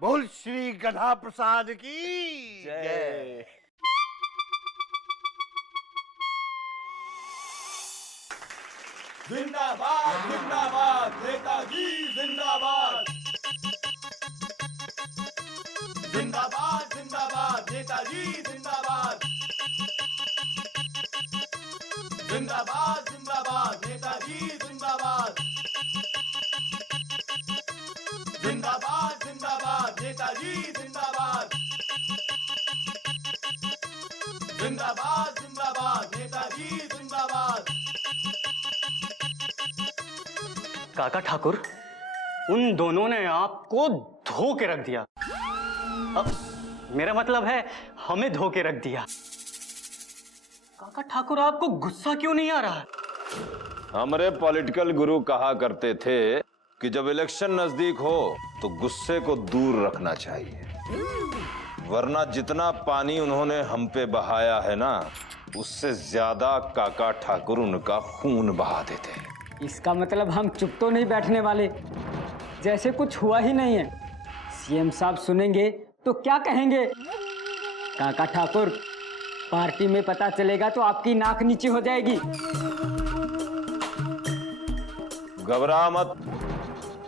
बोल श्री गधा प्रसाद की जय। जिंदाबाद जिंदाबाद नेताजी जिंदाबाद। जिंदाबाद जिंदाबाद नेताजी जिंदाबाद। जिंदाबाद जिंदाबाद नेताजी जिंदाबाद। जिंदाबाद जिंदाबाद नेताजी जिंदाबाद। जिंदाबाद जिंदाबाद नेताजी जिंदाबाद। काका ठाकुर, उन दोनों ने आपको धो के रख दिया। अब मेरा मतलब है हमें धो के रख दिया। काका ठाकुर, आपको गुस्सा क्यों नहीं आ रहा? हमारे पॉलिटिकल गुरु कहा करते थे कि जब इलेक्शन नजदीक हो तो गुस्से को दूर रखना चाहिए, वरना जितना पानी उन्होंने हम पे बहाया है ना, उससे ज्यादा काका ठाकुर उनका खून बहा देते हैं। इसका मतलब हम चुप तो नहीं बैठने वाले, जैसे कुछ हुआ ही नहीं है। सीएम साहब सुनेंगे तो क्या कहेंगे? काका ठाकुर, पार्टी में पता चलेगा तो आपकी नाक नीचे हो जाएगी। घबरा मत,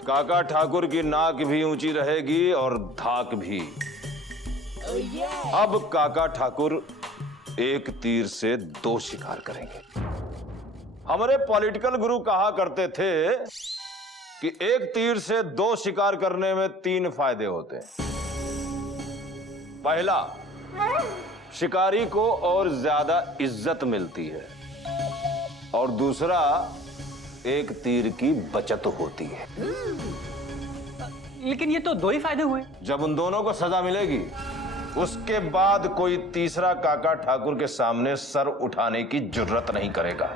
काका ठाकुर की नाक भी ऊंची रहेगी और धाक भी। अब काका ठाकुर एक तीर से दो शिकार करेंगे। हमारे पॉलिटिकल गुरु कहा करते थे कि एक तीर से दो शिकार करने में 3 फायदे होते हैं। पहला, शिकारी को और ज्यादा इज्जत मिलती है, और दूसरा, एक तीर की बचत होती है। लेकिन ये तो 2 ही फायदे हुए। जब उन दोनों को सजा मिलेगी, उसके बाद कोई तीसरा काका ठाकुर के सामने सर उठाने की जुर्रत नहीं करेगा।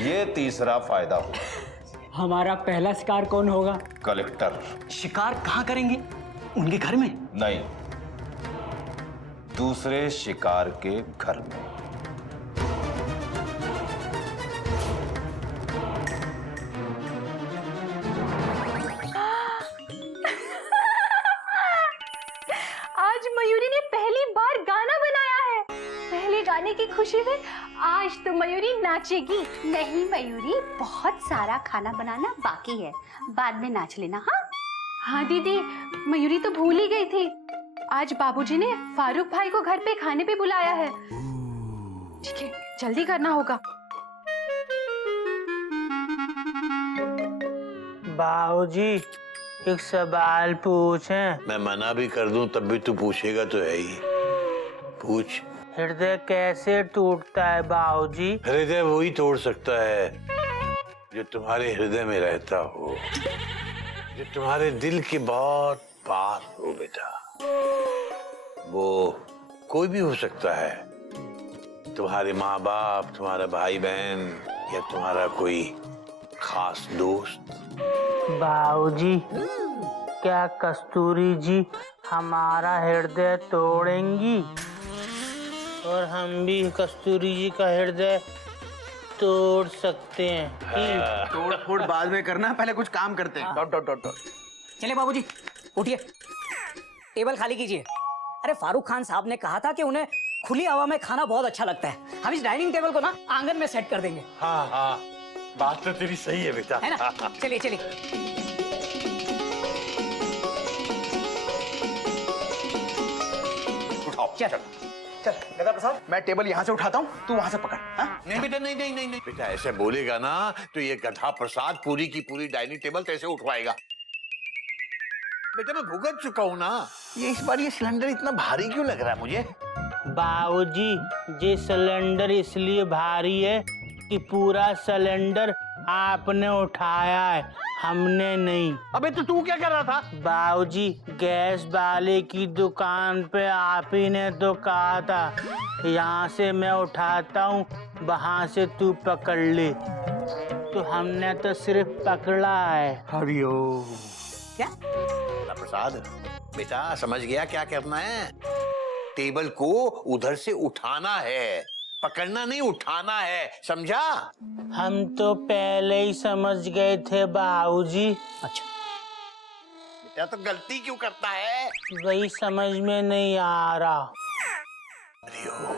ये तीसरा फायदा होगा। हमारा पहला शिकार कौन होगा? कलेक्टर। शिकार कहाँ करेंगे? उनके घर में? नहीं, दूसरे शिकार के घर में। आज मयूरी ने पहली बार गाना बनाया है। पहले गाने की खुशी में आज तो मयूरी नाचेगी। नहीं मयूरी, बहुत सारा खाना बनाना बाकी है, बाद में नाच लेना। हाँ हाँ दीदी, मयूरी तो भूल ही गई थी। आज बाबूजी ने फारूक भाई को घर पे खाने पे बुलाया है। ठीक है, जल्दी करना होगा। बाबूजी, एक सवाल पूछें? मैं मना भी कर दूं तब भी तू पूछेगा तो है ही। पूछ। हृदय कैसे टूटता है बाबूजी? हृदय वही तोड़ सकता है जो तुम्हारे हृदय में रहता हो, जो तुम्हारे दिल के बहुत पास हो बेटा। वो कोई भी हो सकता है, तुम्हारे माँ बाप, तुम्हारा भाई बहन, या तुम्हारा कोई खास दोस्त। बाबूजी, क्या कस्तूरी जी हमारा हृदय तोड़ेंगी? और हम भी कस्तूरी जी का हृदय तोड़ सकते हैं। तोड़ फोड़ बाद में करना, पहले कुछ काम करते हैं। Dot dot dot dot. चले बाबूजी, उठिए, टेबल खाली कीजिए। अरे फारूक खान साहब ने कहा था कि उन्हें खुली हवा में खाना बहुत अच्छा लगता है। हम इस डाइनिंग टेबल को ना आंगन में सेट कर देंगे। हाँ हाँ, बात तो तेरी सही है बेटा। है ना? चलिए चलिए। उठाओ, चल चल गधा प्रसाद, मैं टेबल यहाँ से उठाता हूँ, तू वहाँ से पकड़। हाँ? नहीं बेटा, नहीं नहीं नहीं नहीं बेटा, ऐसे बोलेगा ना तो ये गधा प्रसाद पूरी की पूरी डाइनिंग टेबल कैसे उठवाएगा? बेटा मैं भुगत चुका हूँ ना। ये इस बार ये सिलेंडर इतना भारी क्यों लग रहा है मुझे? बाबूजी, ये सिलेंडर इसलिए भारी है कि पूरा सिलेंडर आपने उठाया है, हमने नहीं। अबे तो तू क्या कर रहा था? बाबूजी, गैस वाले की दुकान पे आप ही ने तो कहा था यहाँ से मैं उठाता हूँ, वहाँ से तू पकड़ ले। तो हमने तो सिर्फ पकड़ा है। हरिओम। क्या? प्रसाद बेटा समझ गया क्या करना है? टेबल को उधर से उठाना है, पकड़ना नहीं, उठाना है, समझा? हम तो पहले ही समझ गए थे बाबूजी। अच्छा या तो गलती क्यों करता है? वही समझ में नहीं आ रहा। हरि ओम।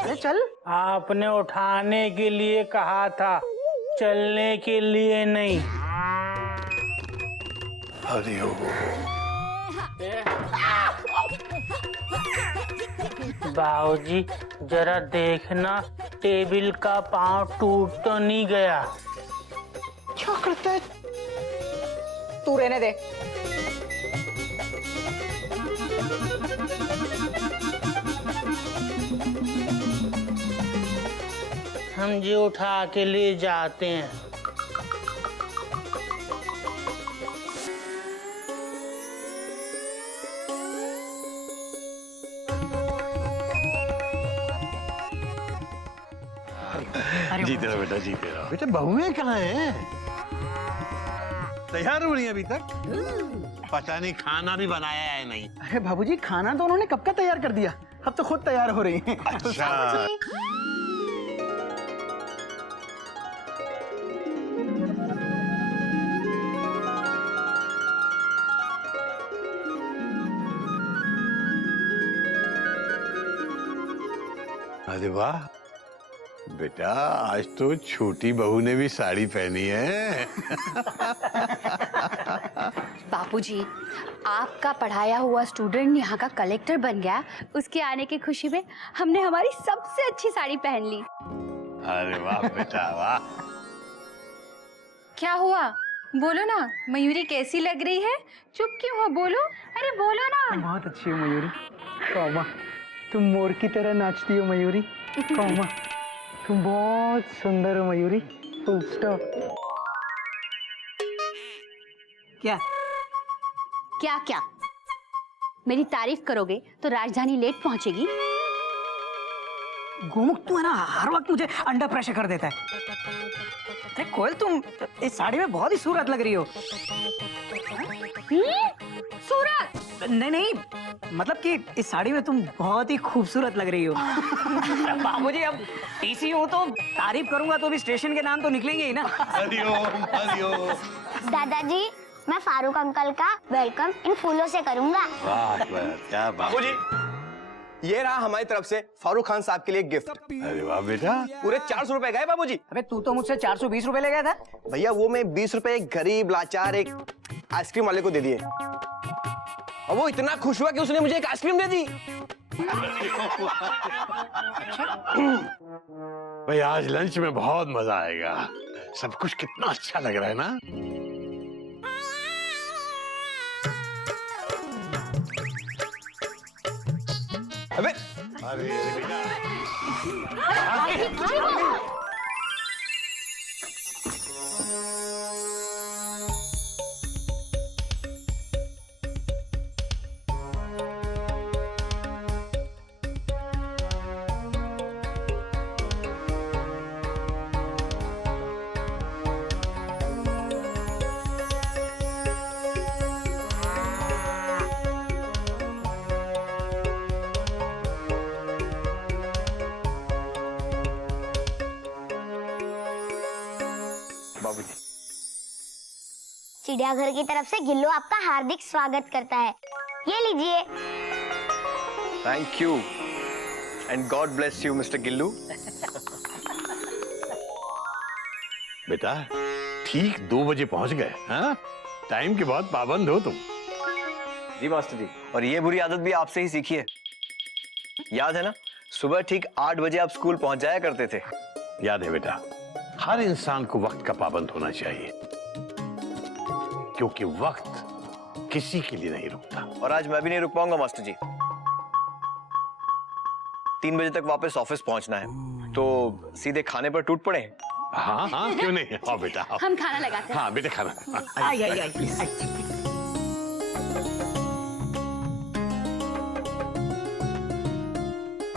अरे चल। आपने उठाने के लिए कहा था, चलने के लिए नहीं। हरि ओम। बाबूजी जरा देखना टेबल का पांव टूट तो नहीं गया। क्या करता है तू? रहने दे। हम जी उठा के ले जाते हैं। जीते रहो बेटा, जीते रहो। बेटा बहुएं कहाँ हैं? तैयार हो रही हैं अभी तक? पता नहीं खाना भी बनाया है नहीं। अरे बाबूजी, खाना तो उन्होंने कब का तैयार कर दिया, अब तो खुद तैयार हो रही हैं। अच्छा। अरे वाह बेटा, आज तो छोटी बहू ने भी साड़ी पहनी है। बापूजी, आपका पढ़ाया हुआ स्टूडेंट यहाँ का कलेक्टर बन गया, उसके आने की खुशी में हमने हमारी सबसे अच्छी साड़ी पहन ली। अरे वाह बेटा वाह। क्या हुआ? बोलो ना, मयूरी कैसी लग रही है? चुप क्यों हो? बोलो, अरे बोलो ना। बहुत अच्छी हो मयूरी। कौमा, तुम मोर की तरह नाचती हो मयूरी। कौमा, तुम बहुत सुंदर हो मयूरी। Full stop. क्या क्या? मेरी तारीफ करोगे तो राजधानी लेट पहुंचेगी। गोमुख, तू है ना हर वक्त मुझे अंडर प्रेशर कर देता है। अरे कोयल, तुम इस साड़ी में बहुत ही सूरत लग रही हो। सूरत? नहीं, मतलब कि इस साड़ी में तुम बहुत ही खूबसूरत लग रही हो। बाबूजी, अब टीसी हो तो तारीफ करूंगा तो भी स्टेशन के नाम तो निकलेंगे ही ना। हरिओम हरिओम। दादाजी, मैं फारूक अंकल का वेलकम इन फूलों से करूंगा। वाह क्या बात। बाबूजी, ये रहा हमारी तरफ से फारूक खान साहब के लिए गिफ्ट। अरे वाह बेटा। पूरे 400 रुपए गए बाबूजी। अबे तू तो मुझसे 420 रुपए ले गया था। भैया वो मैं 20 रुपए एक गरीब लाचार एक आइसक्रीम वाले को दे दिए, और वो इतना खुश हुआ कि उसने मुझे एक आइसक्रीम दे दी। भाई आज लंच में बहुत मजा आएगा। सब कुछ कितना अच्छा लग रहा है ना। अबे अरे बेटा। बाबूजी, चिड़ियाघर की तरफ से गिल्लू आपका हार्दिक स्वागत करता है। ये लीजिए। Thank you and God bless you mister Gillu. बेटा ठीक 2 बजे पहुंच गए। हाँ, टाइम के बहुत पाबंद हो तुम। जी मास्टर जी, और ये बुरी आदत भी आपसे ही सीखी है। याद है ना, सुबह ठीक 8 बजे आप स्कूल पहुंच जाया करते थे। याद है बेटा, हर इंसान को वक्त का पाबंद होना चाहिए, क्योंकि वक्त किसी के लिए नहीं रुकता। और आज मैं भी नहीं रुक पाऊंगा मास्टर जी। 3 बजे तक वापस ऑफिस पहुंचना है, तो सीधे खाने पर टूट पड़े। हाँ हाँ, क्यों नहीं। आओ बेटा आओ। हम खाना लगाते हैं। हाँ बेटे खाना। आई।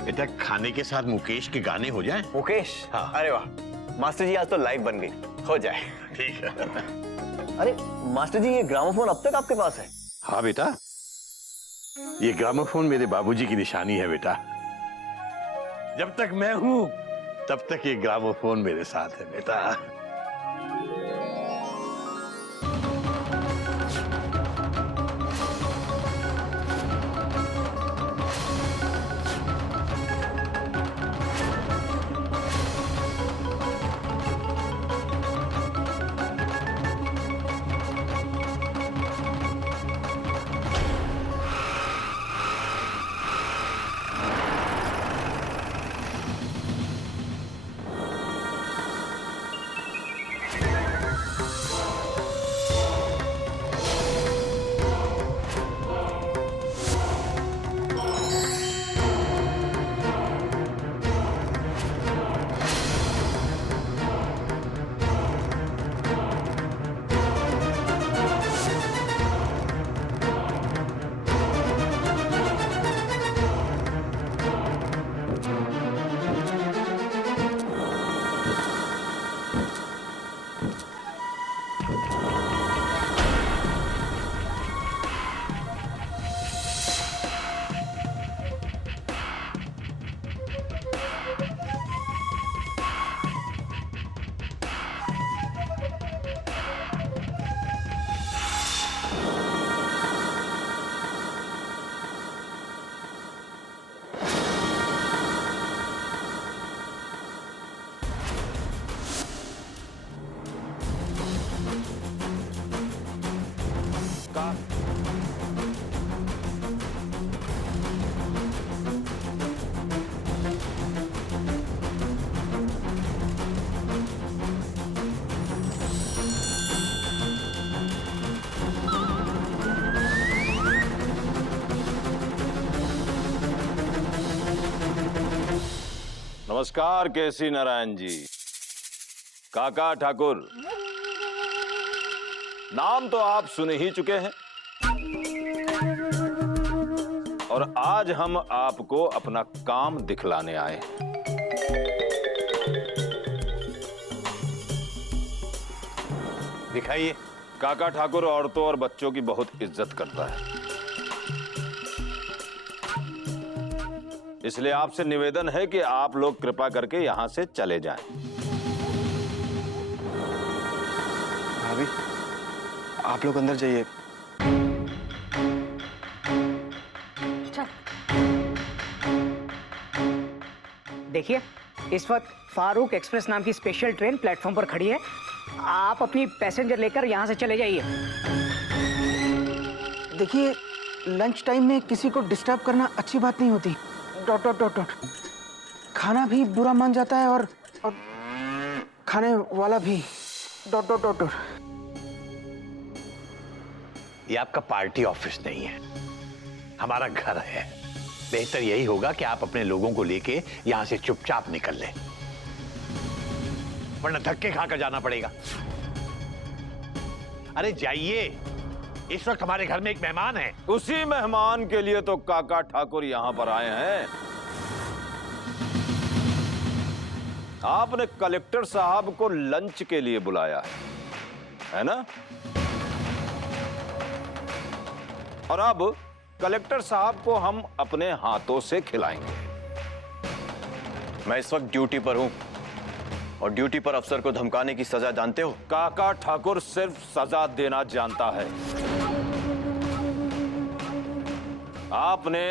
बेटा खाने के साथ मुकेश के गाने हो जाए। मुकेश? हाँ। अरे वाह मास्टर जी, आज तो लाइव बन गई। हो जाए। ठीक है। अरे मास्टर जी, ये ग्रामोफोन अब तक आपके पास है? हाँ बेटा, ये ग्रामोफोन मेरे बाबूजी की निशानी है बेटा। जब तक मैं हूं तब तक ये ग्रामोफोन मेरे साथ है बेटा। नमस्कार केसी नारायण जी। काका ठाकुर, नाम तो आप सुन ही चुके हैं और आज हम आपको अपना काम दिखलाने आए हैं। दिखाइए। काका ठाकुर औरतों और बच्चों की बहुत इज्जत करता है, इसलिए आपसे निवेदन है कि आप लोग कृपा करके यहां से चले जाएं। भाभी, आप लोग अंदर जाइए। देखिए, इस वक्त फारूक एक्सप्रेस नाम की स्पेशल ट्रेन प्लेटफॉर्म पर खड़ी है। आप अपनी पैसेंजर लेकर यहाँ से चले जाइए। देखिए, लंच टाइम में किसी को डिस्टर्ब करना अच्छी बात नहीं होती। Dot dot dot dot. खाना भी बुरा मान जाता है और खाने वाला भी। Dot dot dot dot. ये आपका पार्टी ऑफिस नहीं है, हमारा घर है। बेहतर यही होगा कि आप अपने लोगों को लेके यहां से चुपचाप निकल लें, वरना धक्के खाकर जाना पड़ेगा। अरे जाइए, इस वक्त हमारे घर में एक मेहमान है। उसी मेहमान के लिए तो काका ठाकुर यहां पर आए हैं। आपने कलेक्टर साहब को लंच के लिए बुलाया है ना? और अब कलेक्टर साहब को हम अपने हाथों से खिलाएंगे। मैं इस वक्त ड्यूटी पर हूं और ड्यूटी पर अफसर को धमकाने की सजा जानते हो? काका ठाकुर सिर्फ सजा देना जानता है। आपने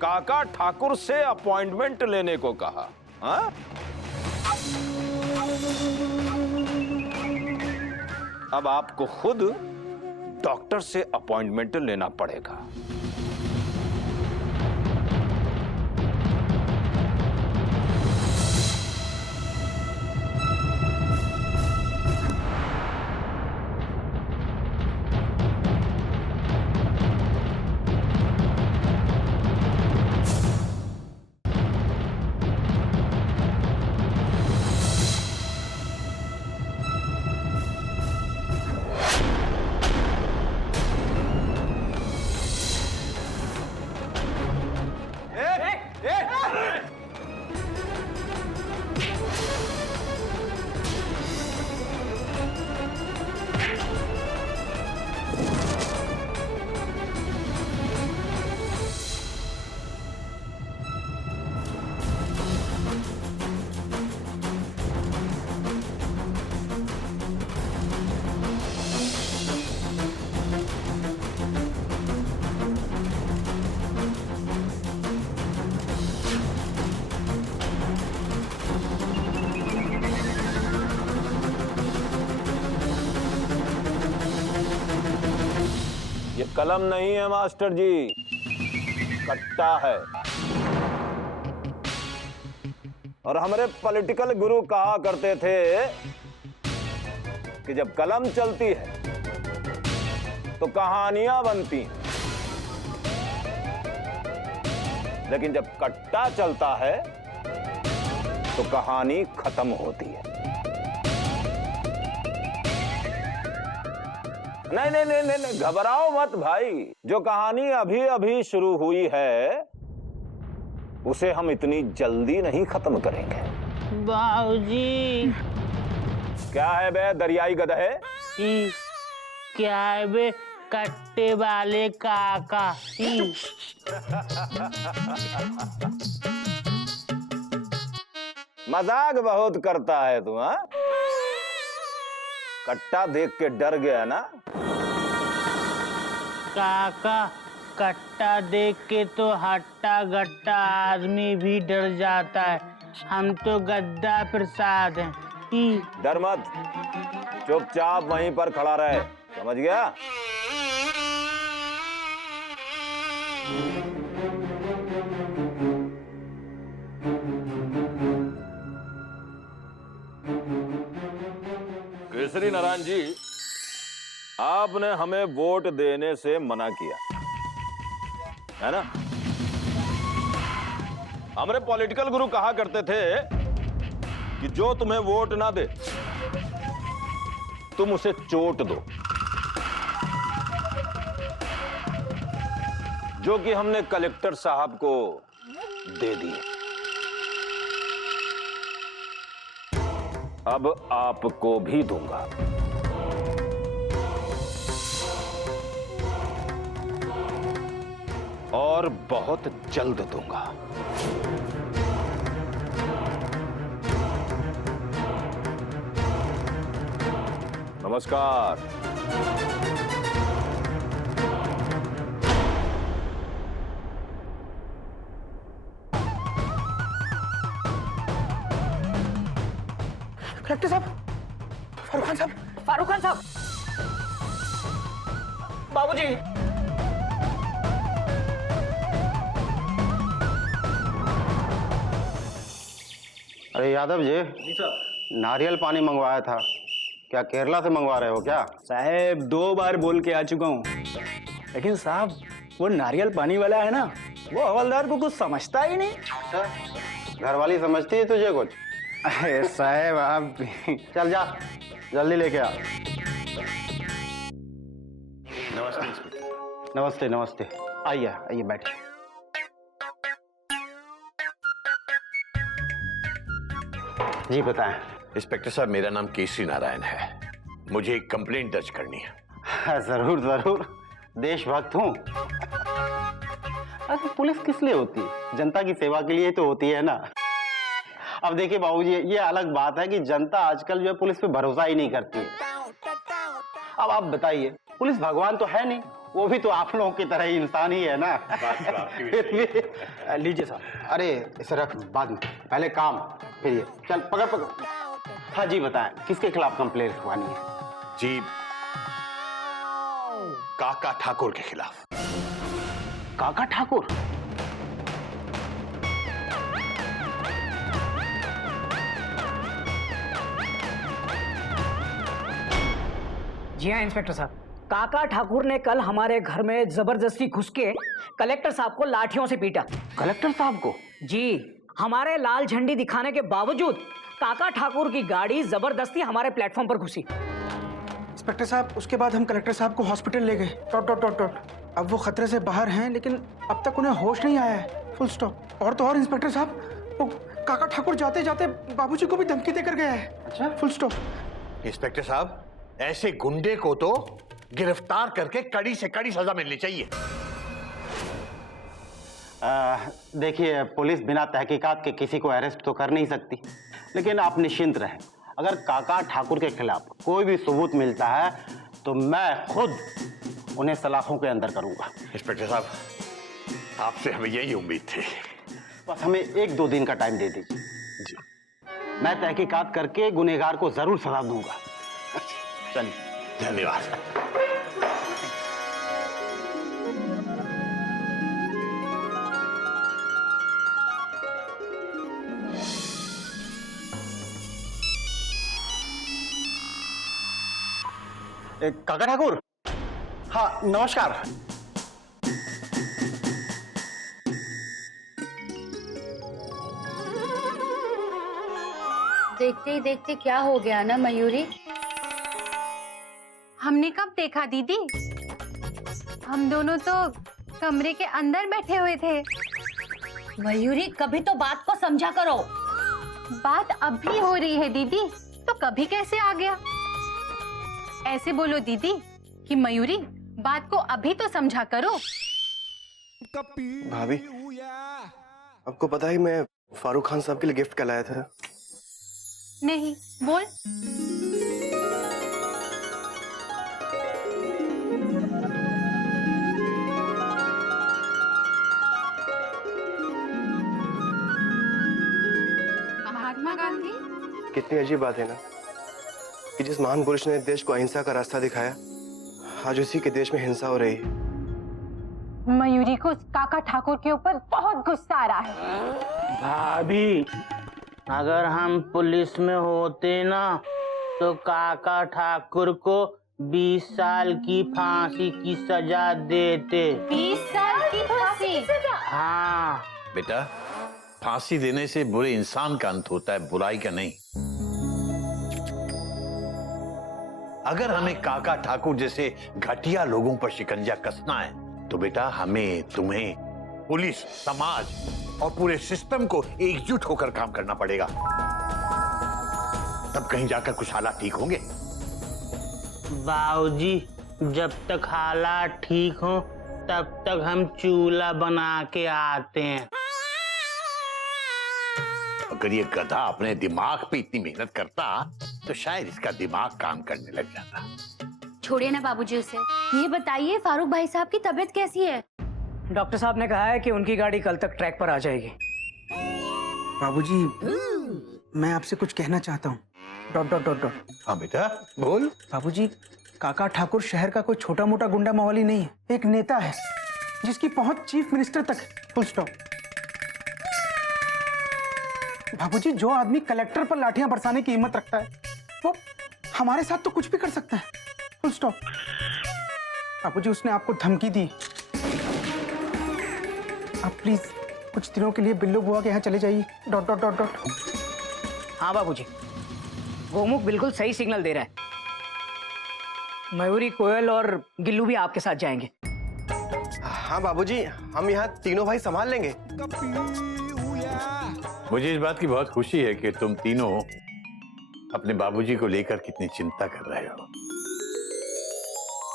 काका ठाकुर से अपॉइंटमेंट लेने को कहा, हाँ? अब आपको खुद डॉक्टर से अपॉइंटमेंट लेना पड़ेगा। ये कलम नहीं है मास्टर जी, कट्टा है। और हमारे पॉलिटिकल गुरु कहा करते थे कि जब कलम चलती है तो कहानियां बनती हैं, लेकिन जब कट्टा चलता है तो कहानी खत्म होती है। नहीं नहीं नहीं नहीं, घबराओ मत भाई। जो कहानी अभी अभी शुरू हुई है उसे हम इतनी जल्दी नहीं खत्म करेंगे। बाबूजी। क्या है बे दरियाई गधे? क्या है बे कट्टे वाले काका? मजाक बहुत करता है तू, हाँ? कट्टा देख के डर गया ना? काका, कट्टा देख के तो हट्टा गट्टा आदमी भी डर जाता है। हम तो गद्दा प्रसाद हैं। डर मत, चुपचाप वहीं पर खड़ा रहे, समझ गया? केसरी नारायण जी, आपने हमें वोट देने से मना किया है ना? हमारे पॉलिटिकल गुरु कहा करते थे कि जो तुम्हें वोट ना दे तुम उसे चोट दो, जो कि हमने कलेक्टर साहब को दे दी। अब आपको भी दूंगा। और बहुत जल्द दूंगा। नमस्कार। कलेक्टर साहब, फारूक खान साहब, फारूक खान साहब, बाबूजी। अरे यादव जी सर, नारियल पानी मंगवाया था, क्या केरला से मंगवा रहे हो क्या? साहब 2 बार बोल के आ चुका हूँ, लेकिन साहब वो नारियल पानी वाला है ना, वो हवलदार को कुछ समझता ही नहीं। घरवाली समझती है तुझे कुछ? अरे साहब आप चल जा, जल्दी लेके आ। नमस्ते इंस्पेक्टर। नमस्ते नमस्ते, आइए आइए बैठिए। जी बताएं। इंस्पेक्टर साहब, मेरा नाम केसरी नारायण है, मुझे एक कंप्लेंट दर्ज करनी है। जरूर जरूर, देशभक्त हूँ। अरे पुलिस किस लिए होती है? जनता की सेवा के लिए तो होती है ना। अब देखिए बाबूजी, ये अलग बात है कि जनता आजकल जो है पुलिस पे भरोसा ही नहीं करती है। अब आप बताइए, पुलिस भगवान तो है नहीं, वो भी तो आप लोगों की तरह ही इंसान ही है ना। लीजिए साहब। अरे इसे रख बाद में, पहले काम फिर ये। चल पकड़ पकड़। हाँ जी बताएं, किसके खिलाफ कंप्लेंट लिखवानी है? जी, काका ठाकुर के खिलाफ। काका ठाकुर? जी हाँ इंस्पेक्टर साहब, काका ठाकुर ने कल हमारे घर में जबरदस्ती घुस के कलेक्टर साहब को लाठियों से पीटा। कलेक्टर साहब को? जी, हमारे लाल झंडी दिखाने के बावजूद काका ठाकुर की गाड़ी जबरदस्ती हमारे प्लेटफॉर्म पर घुसी। इंस्पेक्टर साहब, उसके बाद हम कलेक्टर साहब को हॉस्पिटल ले गए। Dot dot dot dot. अब वो खतरे से बाहर हैं, लेकिन अब तक उन्हें होश नहीं आया है। Full stop. और तो और इंस्पेक्टर साहब, वो काका ठाकुर जाते जाते बाबूजी को भी धमकी देकर गया है। अच्छा, फुल स्टॉप। इंस्पेक्टर साहब, ऐसे गुंडे को तो गिरफ्तार करके कड़ी से कड़ी सजा मिलनी चाहिए। देखिए, पुलिस बिना तहकीकात के किसी को अरेस्ट तो कर नहीं सकती, लेकिन आप निश्चिंत रहें, अगर काका ठाकुर के खिलाफ कोई भी सबूत मिलता है तो मैं खुद उन्हें सलाखों के अंदर करूंगा। इंस्पेक्टर साहब, आपसे हमें यही उम्मीद थी। बस हमें 1-2 दिन का टाइम दे दीजिए जी, मैं तहकीकात करके गुनहगार को जरूर सजा दूंगा। चलिए, धन्यवाद। काका ठाकुर, हाँ नमस्कार। देखते ही देखते क्या हो गया ना मयूरी। हमने कब देखा दीदी? हम दोनों तो कमरे के अंदर बैठे हुए थे। मयूरी कभी तो बात को समझा करो। बात अब भी हो रही है दीदी, तो कभी कैसे आ गया? ऐसे बोलो दीदी कि मयूरी बात को अभी तो समझा करो। भाभी, आपको पता है मैं फारूक खान साहब के लिए गिफ्ट क्या लाया था? नहीं, बोल। महात्मा गांधी? कितनी अजीब बात है ना कि जिस महान पुरुष ने देश को अहिंसा का रास्ता दिखाया, आज उसी के देश में हिंसा हो रही है। मयूरी को काका ठाकुर के ऊपर बहुत गुस्सा आ रहा है। भाभी, अगर हम पुलिस में होते ना तो काका ठाकुर को 20 साल की फांसी की सजा देते। 20 साल की फांसी? हाँ बेटा, फांसी देने से बुरे इंसान का अंत होता है, बुराई का नहीं। अगर हमें काका ठाकुर जैसे घटिया लोगों पर शिकंजा कसना है तो बेटा हमें, तुम्हें, पुलिस, समाज और पूरे सिस्टम को एकजुट होकर काम करना पड़ेगा। तब कहीं जाकर कुछ हालात ठीक होंगे। बाबूजी, जब तक हालात ठीक हो तब तक हम चूल्हा बना के आते हैं। अगर ये गधा अपने दिमाग पे इतनी मेहनत करता तो शायद इसका दिमाग काम करने लग जाता। छोड़िए ना बाबूजी उसे। ये बताइए फारूक भाई साहब की तबीयत कैसी है? डॉक्टर साहब ने कहा है कि उनकी गाड़ी कल तक ट्रैक पर आ जाएगी। बाबूजी, मैं आपसे कुछ कहना चाहता हूँ। Dot dot dot dot. हाँ बेटा, बोल। बाबूजी, काका ठाकुर शहर का कोई छोटा मोटा गुंडा मवाली नहीं है, एक नेता है जिसकी पहुंच चीफ मिनिस्टर तक है। Full stop. बाबूजी, जो आदमी कलेक्टर पर लाठियां बरसाने की हिम्मत रखता है वो हमारे साथ तो कुछ भी कर सकता है। Full stop. बाबूजी, उसने आपको धमकी दी। आप प्लीज कुछ दिनों के लिए बिल्लू बुआ के यहाँ चले जाइए। Dot dot dot dot. हाँ बाबूजी, गोमुख बिल्कुल सही सिग्नल दे रहा है। मयूरी, कोयल और गिल्लू भी आपके साथ जाएंगे। हाँ बाबूजी, हम यहाँ तीनों भाई संभाल लेंगे। मुझे इस बात की बहुत खुशी है कि तुम तीनों अपने बाबूजी को लेकर कितनी चिंता कर रहे हो,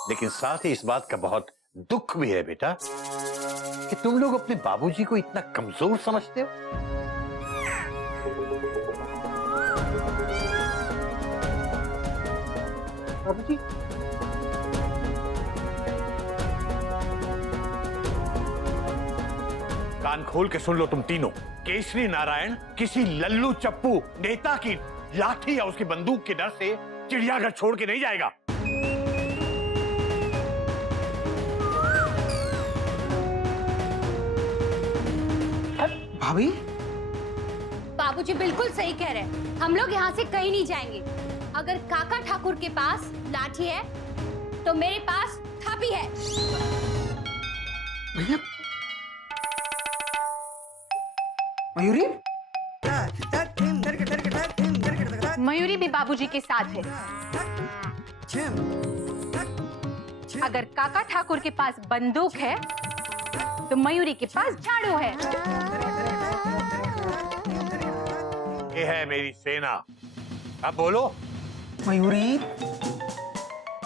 लेकिन साथ ही इस बात का बहुत दुख भी है बेटा कि तुम लोग अपने बाबूजी को इतना कमजोर समझते हो। बाबूजी, कान खोल के सुन लो तुम तीनों। केसरी नारायण किसी लल्लू चप्पू नेता की लाठी या उसकी बंदूक के डर से चिड़ियाघर छोड़ के नहीं जाएगा। भाभी, बाबूजी बिल्कुल सही कह रहे हैं। हम लोग यहाँ से कहीं नहीं जाएंगे। अगर काका ठाकुर के पास लाठी है तो मेरे पास थापी है। भैया, मयूरी? मयूरी भी बाबूजी के साथ है। अगर काका ठाकुर के पास बंदूक है तो मयूरी के पास झाड़ू है। ये है मेरी सेना। अब बोलो। मयूरी,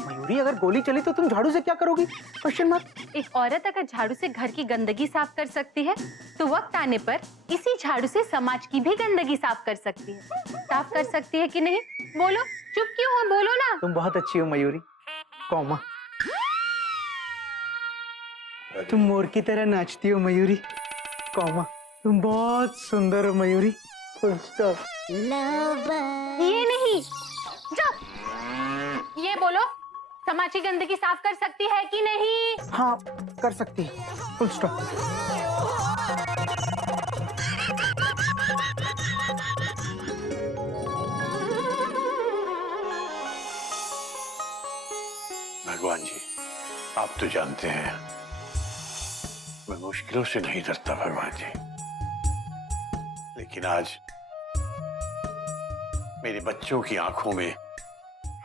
मयूरी, अगर गोली चली तो तुम झाड़ू से क्या करोगी? Question mark. एक औरत अगर झाड़ू से घर की गंदगी साफ कर सकती है तो वक्त आने पर इसी झाड़ू से समाज की भी गंदगी साफ कर सकती है। साफ कर सकती है कि नहीं? बोलो, चुप क्यों हो? बोलो ना। तुम बहुत अच्छी हो मयूरी, कौमा। तुम मोर की तरह नाचती हो मयूरी, कौमा। तुम बहुत सुंदर हो मयूरी। Full stop. ये नहीं, चुप। ये बोलो, समाज की गंदगी साफ कर सकती है कि नहीं? हाँ, कर सकती है। Full stop. आप तो जानते हैं मैं मुश्किलों से नहीं डरता भगवान जी, लेकिन आज मेरे बच्चों की आंखों में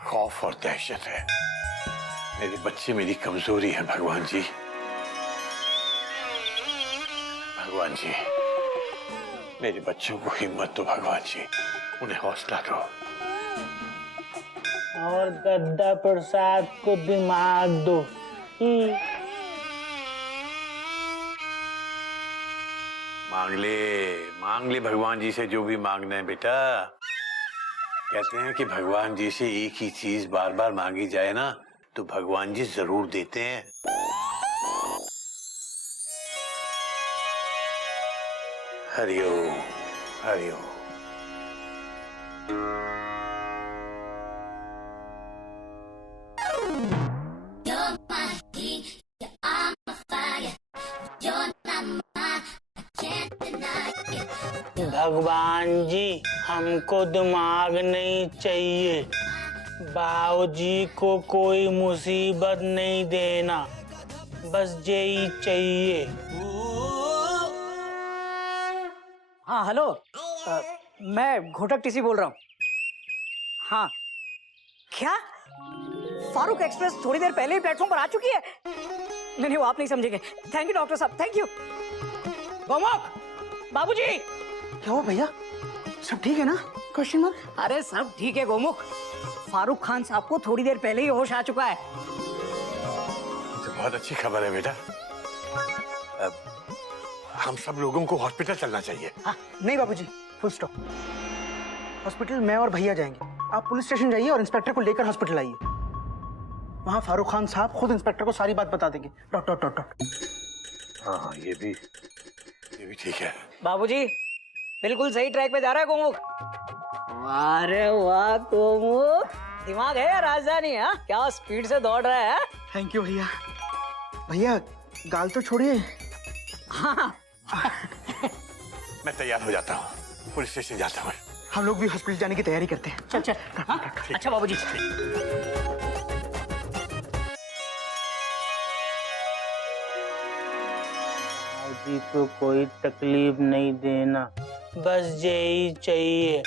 खौफ और दहशत है। मेरे बच्चे मेरी कमजोरी है भगवान जी। भगवान जी, मेरे बच्चों को हिम्मत दो भगवान जी, उन्हें हौसला दो। और गद्दा प्रसाद को दिमाग दो। मांग ले भगवान जी से जो भी मांगना है बेटा। कहते हैं कि भगवान जी से एक ही चीज बार बार मांगी जाए ना तो भगवान जी जरूर देते हैं। हरिओम हरिओम। भगवान जी हमको दिमाग नहीं चाहिए, बाबूजी को कोई मुसीबत नहीं देना, बस यही चाहिए। हाँ हेलो, मैं घोटक टीसी बोल रहा हूँ। हाँ क्या फारूक एक्सप्रेस थोड़ी देर पहले ही प्लेटफॉर्म पर आ चुकी है? नहीं वो आप नहीं समझेंगे। थैंक यू डॉक्टर साहब, थैंक यू। गोमुख बाबूजी। क्या हुआ भैया, सब ठीक है ना? Question mark. अरे सब ठीक है गोमुख, फारूक खान साहब को थोड़ी देर पहले ही होश आ चुका है। तो बहुत अच्छी खबर है बेटा। अब हम सब लोगों को हॉस्पिटल चलना चाहिए। हाँ, नहीं बाबूजी, फुल स्टॉप। हॉस्पिटल मैं और भैया जाएंगे, आप पुलिस स्टेशन जाइए और इंस्पेक्टर को लेकर हॉस्पिटल आइए। वहाँ फारूक खान साहब खुद इंस्पेक्टर को सारी बात बता देंगे। Dot dot dot dot. हाँ ये भी ठीक है। बाबूजी बिल्कुल सही ट्रैक पे जा रहा है गोमुख। अरे वाह गोमुख, दिमाग है या राजधानी? हाँ क्या स्पीड से दौड़ रहा है। थैंक यू भैया। भैया गाल तो छोड़िए। हाँ मैं तैयार हो जाता हूँ, पुलिस स्टेशन जाता हूँ। हम लोग भी हॉस्पिटल जाने की तैयारी करते हैं। चल चल। हाँ? अच्छा बाबूजी। बाबूजी को कोई तकलीफ नहीं देना, बस यही चाहिए।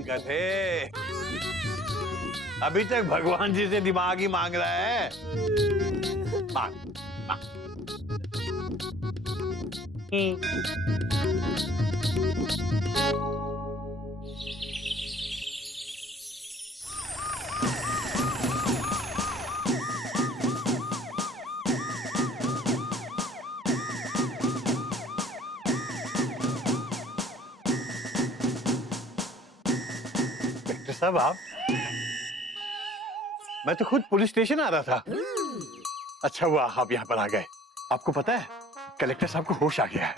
गधे, अभी तक भगवान जी से दिमाग ही मांग रहा है। मांग, मांग। डॉक्टर साहब आप, मैं तो खुद पुलिस स्टेशन आ रहा था। अच्छा हुआ आप यहाँ पर आ गए। आपको पता है कलेक्टर साहब को होश आ गया है।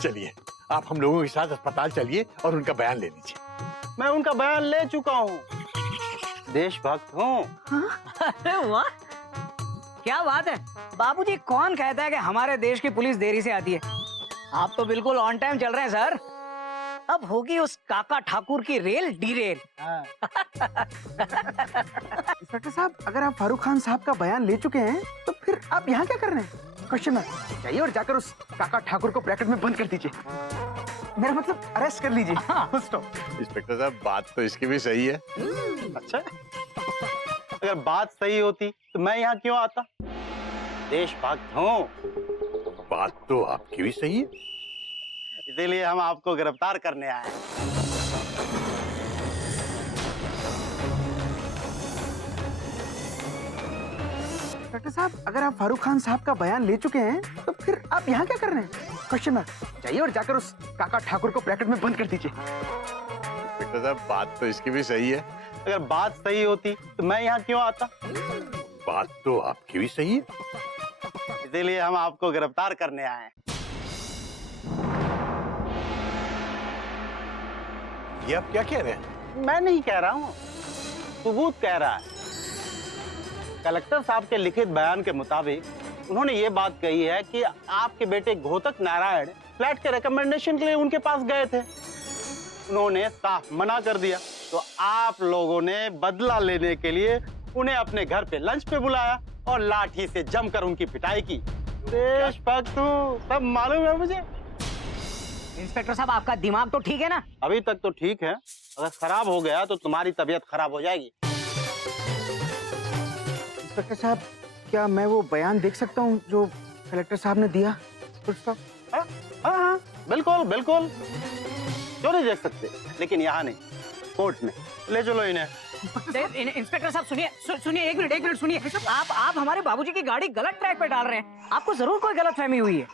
चलिए आप हम लोगों के साथ अस्पताल चलिए और उनका बयान ले लीजिए। मैं उनका बयान ले चुका हूँ, देशभक्त हूँ। अरे वाह क्या बात है। बाबूजी कौन कहता है कि हमारे देश की पुलिस देरी से आती है? आप तो बिल्कुल ऑन टाइम चल रहे हैं सर। अब होगी उस काका ठाकुर की रेल डीरेल। इंस्पेक्टर साहब, अगर आप फारूक खान साहब का बयान ले चुके हैं तो फिर आप यहाँ क्या कर रहे हैं? Question mark. जाइए और जाकर उस काका ठाकुर को ब्रैकेट में बंद कर दीजिए। मेरा मतलब अरेस्ट कर लीजिए। हाँ। स्टॉप। इंस्पेक्टर साहब बात तो इसकी भी सही है। अच्छा अगर बात सही होती तो मैं यहाँ क्यों आता? देशभक्त हूँ। बात तो आपकी भी सही है, इसीलिए हम आपको गिरफ्तार करने आए हैं। डॉक्टर साहब, अगर आप फारूक खान साहब का बयान ले चुके हैं तो फिर आप यहाँ क्या कर रहे हैं? Question mark. जाइए और जाकर उस काका ठाकुर को ब्रैकेट में बंद कर दीजिए। इंस्पेक्टर साहब बात तो इसकी भी सही है, अगर बात सही होती तो मैं यहाँ क्यों आता? बात तो आपकी भी सही है, इसीलिए हम आपको गिरफ्तार करने आए हैं। ये आप क्या कह रहे हैं? मैं नहीं कह रहा हूँ, सबूत कह रहा है। कलेक्टर साहब के लिखित बयान के मुताबिक उन्होंने ये बात कही है कि आपके बेटे घोतक नारायण फ्लैट के रिकमेंडेशन के लिए उनके पास गए थे। उन्होंने साफ मना कर दिया तो आप लोगों ने बदला लेने के लिए उन्हें अपने घर पे लंच पे बुलाया और लाठी से जमकर उनकी पिटाई की। देशभक्त हूँ, सब मालूम है मुझे। इंस्पेक्टर साहब, आपका दिमाग तो ठीक है ना? अभी तक तो ठीक है, अगर खराब हो गया तो तुम्हारी तबीयत खराब हो जाएगी। इंस्पेक्टर साहब, क्या मैं वो बयान देख सकता हूँ जो कलेक्टर साहब ने दिया? हाँ, बिल्कुल बिल्कुल, क्यों नहीं देख सकते, लेकिन यहाँ नहीं, कोर्ट में ले चलो इन्हें। इंस्पेक्टर साहब सुनिए, सुनिए, एक मिनट सुनिए। आप हमारे बाबूजी की गाड़ी गलत ट्रैक पे डाल रहे हैं। आपको जरूर कोई गलतफहमी हुई है।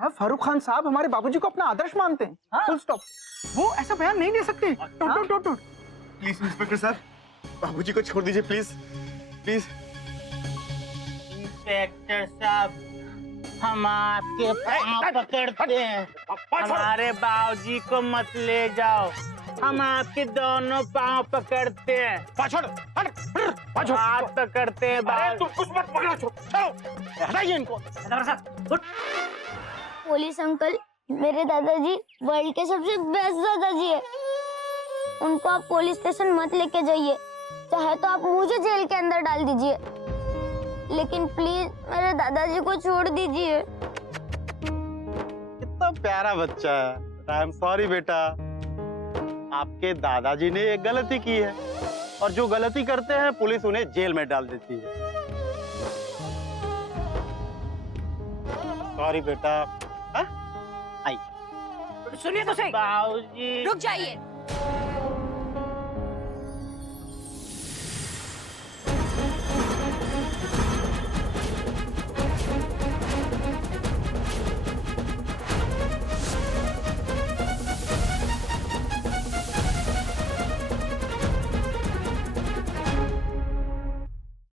हाँ, फारूक खान साहब हमारे बाबूजी को अपना आदर्श मानते हैं। Full stop. वो ऐसा बयान नहीं दे सकते। प्लीज इंस्पेक्टर साहब, बाबूजी को छोड़ दीजिए प्लीज, प्लीज। इंस्पेक्टर साहब, हम आपके पाँव पकड़ते हैं, हमारे बाबूजी को मत ले जाओ, हम आपके दोनों पाँव पकड़ते हैं। हाथ पकड़ते हैं, कुछ मत पकड़ो, हटाइए इनको। पुलिस अंकल, मेरे दादाजी वर्ल्ड के सबसे बेस्ट दादाजी है। उनको आप पुलिस स्टेशन मत लेके जाइए, चाहे तो आप मुझे जेल के अंदर डाल दीजिए, लेकिन प्लीज मेरे दादाजी को छोड़ दीजिए। कितना प्यारा बच्चा है। आई एम सॉरी बेटा, आपके दादाजी ने एक गलती की है और जो गलती करते हैं पुलिस उन्हें जेल में डाल देती है। सॉरी बेटा। सुनिए तो सही। बाबूजी रुक जाइए।